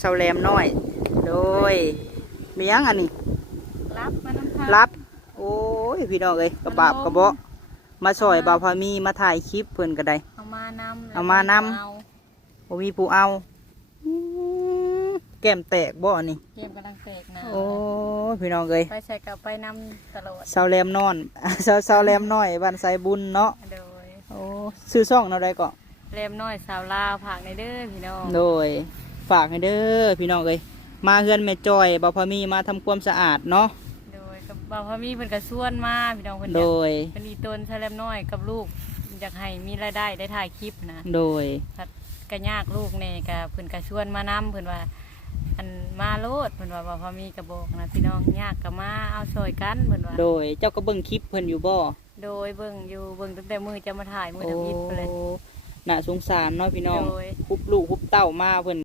เสาแหลมน้อย โดยมีหยังอันนี้รับมาน้ำทางรับ โอ้ยพี่น้องเอ้ยกระบาบกระเบาะมาซอยบ่าวพามีมาถ่ายคลิปเพิ่นก็ได้เอามานำเอามานำเอาบ่มีผู้เอาอืมแก้มแตกบ่อันนี้เกมกำลังเตกนะโอ้ยพี่น้องเอ้ยไปใส่กับไปนำตลอดเสาแหลมนอนเสาเสาแหลมน้อยบ้านไซบุญเนาะโดยโอ้ซื้อซ่องเราได้ก็เล่มน้อยสาวลาวผักในเด้อพี่น้องโดย ฝากให้เด้อพี่น้องเอ้ยมาเฮือนแม่จอยบ่าวพามีมาทำความสะอาดเนาะ โดยกับบ่าวพามีเพิ่นก็ส่วนมาพี่น้องเพิ่นอโดยากยเพิ่นอีตนใช้เล่มน้อยกับลูกอยากให้มีรายได้ได้ถ่ายคลิปนะโดยพัดก็ยากลูกเนี่ยก็เพิ่นก็ชวนมานำเพิ่นว่า อันมาโลดเพิ่นว่าบ่าวพามีก็บอกนะพี่น้องยากก็มาเอาซอยกันเพิ่นว่า โดยเจ้าก็เบิ่งคลิปเพิ่นอยู่บ่โดยเบิ่งอยู่เบิ่งตั้งแต่มือจะมาถ่ายมือโอ้ทำอิฐไปเลย น่าสงสารเนาะพี่น้องโดย คุบลูกคุบเต้ามาเพิ่น